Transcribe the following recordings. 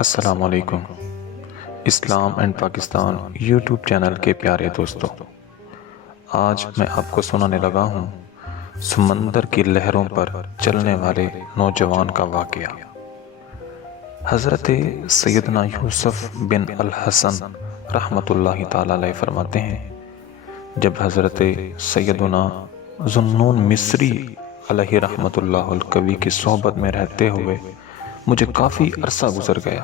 السلام علیکم۔ اسلام and Pakistan YouTube channel کے پیارے دوستو، آج میں آپ کو سنانے لگا ہوں سمندر کی لہروں پر چلنے والے نوجوان کا واقعہ۔ حضرت سیدنا یوسف بن الحسن رحمۃ اللہ تعالی علیہ فرماتے ہیں، جب حضرت سیدنا ذوالنون مصری علیہ رحمۃ اللہ القوی کی صحبت میں رہتے ہوئے مجھے کافی عرصہ گزر گیا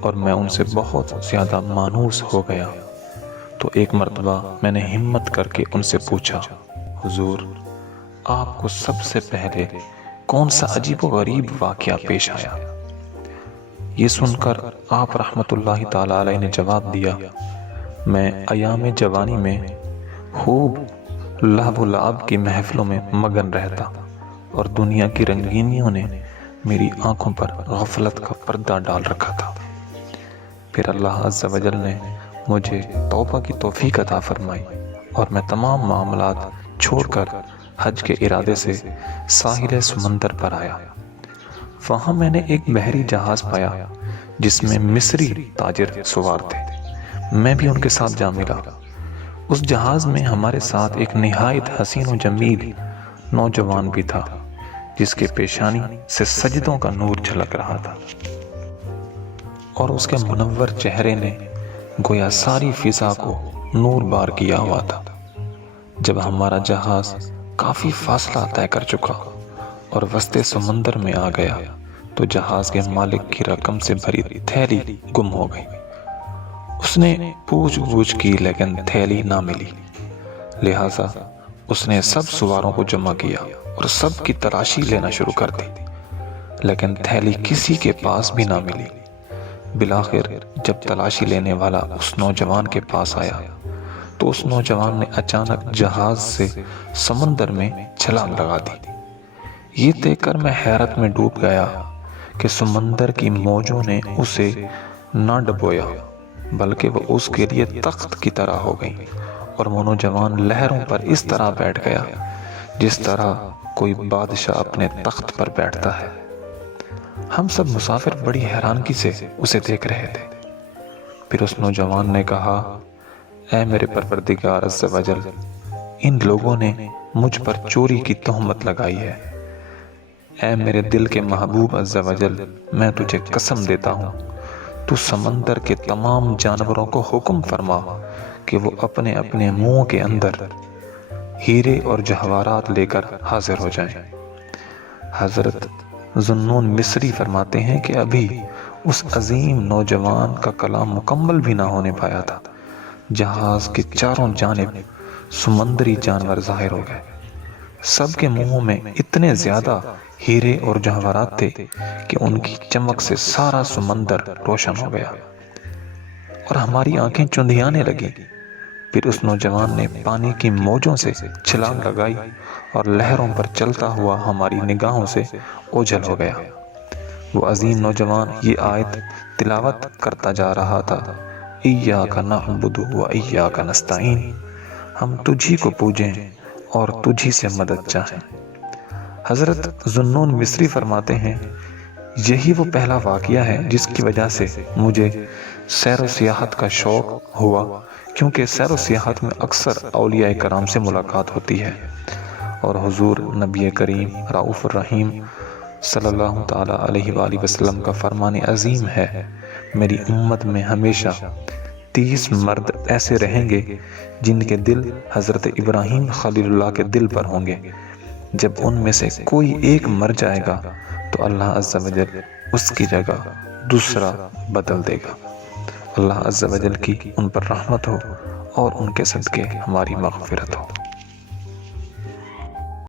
اور میں ان سے بہت زیادہ مانوس ہو گیا، تو ایک مرتبہ میں نے ہمت کر کے ان سے پوچھا، حضور آپ کو سب سے پہلے کون سا عجیب و غریب واقعہ پیش آیا؟ یہ سن کر آپ رحمت اللہ تعالی علیہ نے جواب دیا، میں ایام جوانی میں خوب لہو و لعب کی محفلوں میں مگن رہتا اور دنیا کی رنگینیوں نے میری آنکھوں پر غفلت کا پردہ ڈال رکھا تھا۔ پھر اللہ عز و جل نے مجھے توبہ کی توفیق عطا فرمائی اور میں تمام معاملات چھوڑ کر حج کے ارادے سے ساحل سمندر پر آیا۔ وہاں میں نے ایک بحری جہاز پایا جس میں مصری تاجر سوار تھے، میں بھی ان کے ساتھ جا ملا۔ اس جہاز میں ہمارے ساتھ ایک نہایت حسین و جمیل نوجوان بھی تھا جس کے پیشانی سے سجدوں کا نور جھلک رہا تھا اور اس کے منور چہرے نے گویا ساری فضا کو نور بار کیا ہوا تھا۔ جب ہمارا جہاز کافی فاصلہ طے کر چکا اور وسط سمندر میں آ گیا تو جہاز کے مالک کی رقم سے بھری تھیلی گم ہو گئی۔ اس نے پوچھ گچھ کی لیکن تھیلی نہ ملی، لہٰذا اس نے سب سواروں کو جمع کیا اور سب کی تلاشی لینا شروع کر دی، لیکن تھیلی کسی کے پاس بھی نہ ملی۔ بالآخر جب تلاشی لینے والا اس نوجوان کے پاس آیا تو اس نوجوان نے اچانک جہاز سے سمندر میں چھلانگ لگا دی۔ یہ دیکھ کر میں حیرت میں ڈوب گیا کہ سمندر کی موجوں نے اسے نہ ڈبویا بلکہ وہ اس کے لیے تخت کی طرح ہو گئی اور وہ نوجوان لہروں پر اس طرح بیٹھ گیا جس طرح کوئی بادشاہ اپنے تخت پر بیٹھتا ہے۔ ہم سب مسافر بڑی حیرانگی سے اسے دیکھ رہے تھے۔ پھر اس نوجوان نے کہا، اے میرے پروردگار عز و جل، ان لوگوں نے مجھ پر چوری کی تہمت لگائی ہے۔ اے میرے دل کے محبوب عز و جل، میں تجھے قسم دیتا ہوں تو سمندر کے تمام جانوروں کو حکم فرما کہ وہ اپنے اپنے منہ کے اندر ہیرے اور جواہرات لے کر حاضر ہو جائیں۔ حضرت ذوالنون مصری فرماتے ہیں کہ ابھی اس عظیم نوجوان کا کلام مکمل بھی نہ ہونے پایا تھا، جہاز کے چاروں جانب سمندری جانور ظاہر ہو گئے۔ سب کے منہوں میں اتنے زیادہ ہیرے اور جواہرات تھے کہ ان کی چمک سے سارا سمندر روشن ہو گیا اور ہماری آنکھیں چندیانے لگیں۔ پھر اس نوجوان نے پانی کی موجوں سے چھلانگ لگائی اور لہروں پر چلتا ہوا ہماری نگاہوں سے اوجھل ہو گیا۔ وہ عظیم نوجوان یہ آیت تلاوت کرتا جا رہا تھا، ایاک نعبد و ایاک نستعین، ہم تجھی کو پوجیں اور تجھی سے مدد چاہیں۔ حضرت ذوالنون مصری فرماتے ہیں، یہی وہ پہلا واقعہ ہے جس کی وجہ سے مجھے سیر و سیاحت کا شوق ہوا، کیونکہ سیر و سیاحت میں اکثر اولیاء کرام سے ملاقات ہوتی ہے اور حضور نبی کریم رؤوف الرحیم صلی اللہ تعالی علیہ وآلہ وسلم کا فرمان عظیم ہے، میری امت میں ہمیشہ 30 مرد ایسے رہیں گے جن کے دل حضرت ابراہیم خلیل اللہ کے دل پر ہوں گے۔ جب ان میں سے کوئی ایک مر جائے گا تو اللہ عز و جل اس کی جگہ دوسرا بدل دے گا۔ اللہ عز و جل کی ان پر رحمت ہو اور ان کے صدقے ہماری مغفرت ہو۔